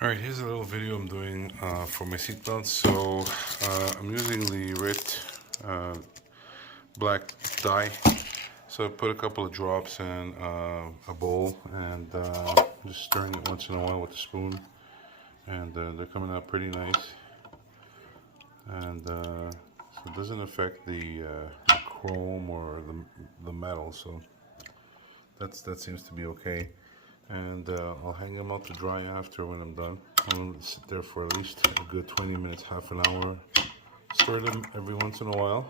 Alright, here's a little video I'm doing for my seatbelt. So I'm using the RIT black dye. So I put a couple of drops in a bowl and just stirring it once in a while with a spoon. And they're coming out pretty nice. And so it doesn't affect the chrome or the metal. So that seems to be okay. And I'll hang them out to dry after when I'm done. I'm gonna sit there for at least a good 20 minutes, half an hour. Stir them every once in a while,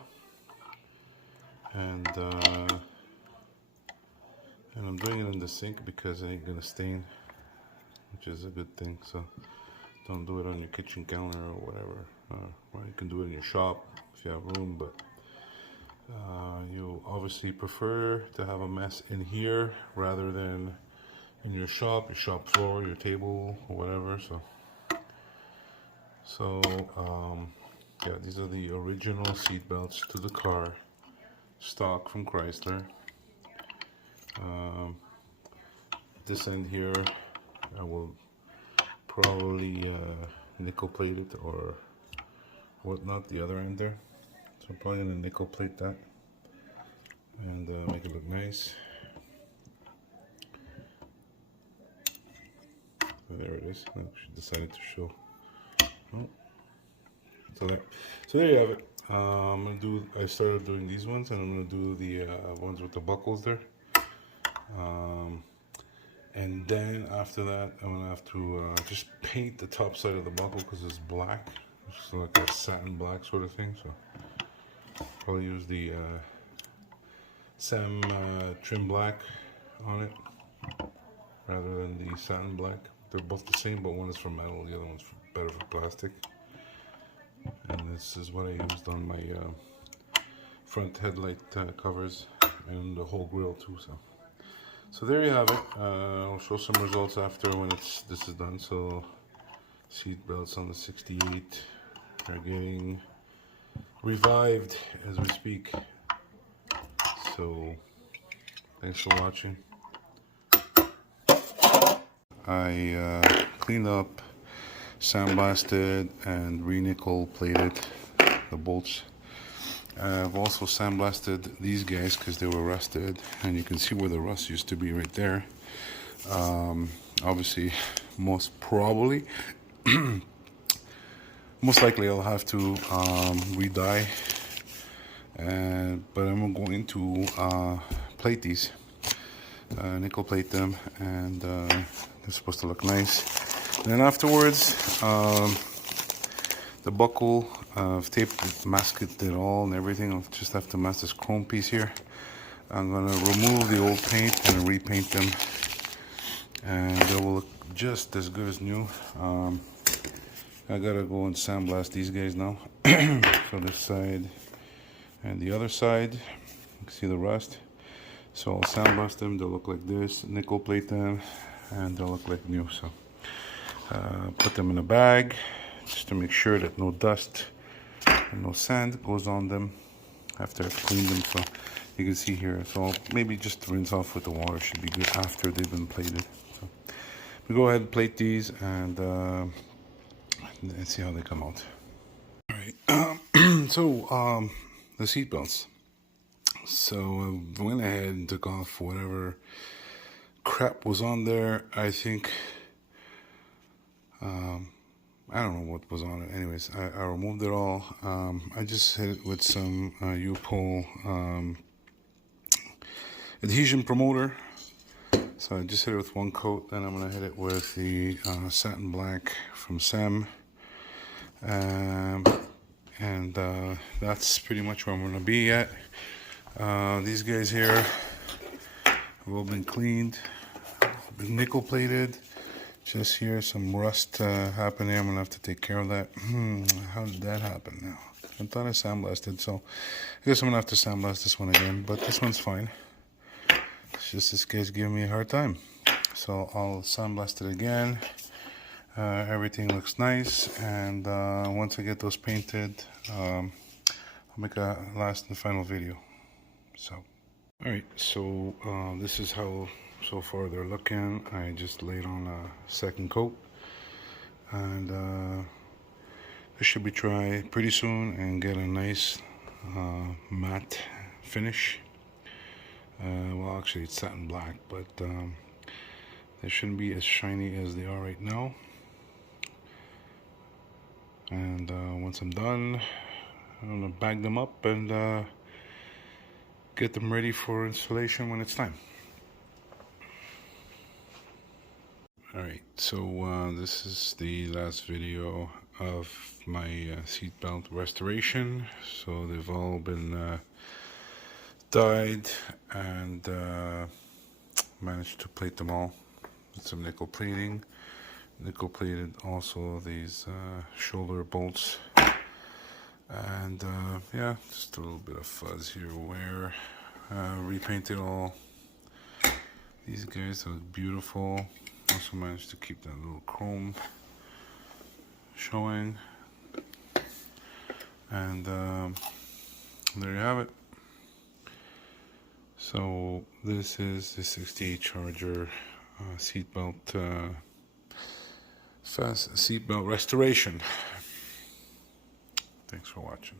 and I'm doing it in the sink because it ain't gonna stain, which is a good thing. So don't do it on your kitchen counter or whatever. Well, you can do it in your shop if you have room, but you obviously prefer to have a mess in here rather than in your shop floor, your table, or whatever. So yeah, these are the original seat belts to the car, stock from Chrysler. This end here, I will probably nickel plate it or whatnot. The other end there, so I'm probably gonna nickel plate that and make it look nice. There it is. Oh, she decided to show. Oh. So there you have it. I started doing these ones, and I'm gonna do the ones with the buckles there. And then after that, I'm gonna have to just paint the top side of the buckle because it's black. It's like a satin black sort of thing. So probably use the Sam trim black on it rather than the satin black. They're both the same, but one is for metal, the other one's better for plastic. And this is what I used on my front headlight covers and the whole grille too. So there you have it. I'll show some results after when this is done. So seat belts on the 68 are getting revived as we speak. So thanks for watching. I cleaned up, sandblasted, and re-nickel plated the bolts. I've also sandblasted these guys because they were rusted, and you can see where the rust used to be right there. Obviously, most likely I'll have to re-dye, but I'm going to plate these, nickel plate them, and they're supposed to look nice. And then afterwards, the buckle, I've taped it, masked it all and everything. I'll just have to mask this chrome piece here. I'm gonna remove the old paint and repaint them, and they will look just as good as new. I gotta go and sandblast these guys now. So this side and the other side, you can see the rust. So I'll sandblast them, they'll look like this, nickel plate them, and they'll look like new. So put them in a bag just to make sure that no dust and no sand goes on them after I've cleaned them. So you can see here, so maybe just rinse off with the water should be good after they've been plated. So we go ahead and plate these and see how they come out. All right. So the seat belts. So I went ahead and took off whatever crap was on there. I think I don't know what was on it. Anyways, I removed it all. I just hit it with some U-Pull adhesion promoter. So I just hit it with one coat. Then I'm gonna hit it with the satin black from Sam. And that's pretty much where I'm gonna be at. These guys here have all been cleaned, been nickel plated. Just here, some rust happening. I'm gonna have to take care of that. How did that happen now? I thought I sandblasted, so I guess I'm gonna have to sandblast this one again, but this one's fine. It's just this guy's giving me a hard time. So I'll sandblast it again. Everything looks nice, and once I get those painted, I'll make a last and final video. So, alright, so this is how so far they're looking. I just laid on a second coat. and this should be dry pretty soon and get a nice matte finish. Well, actually it's satin black, but they shouldn't be as shiny as they are right now. And once I'm done, I'm gonna bag them up and get them ready for installation when it's time. Alright, so this is the last video of my seatbelt restoration. So they've all been dyed and managed to plate them all with some nickel plating. Nickel plated also these shoulder bolts, and yeah, just a little bit of fuzz here where repainted all these guys. Look beautiful. Also managed to keep that little chrome showing, and there you have it. So this is the 68 Charger seatbelt fast seatbelt restoration. Thanks for watching.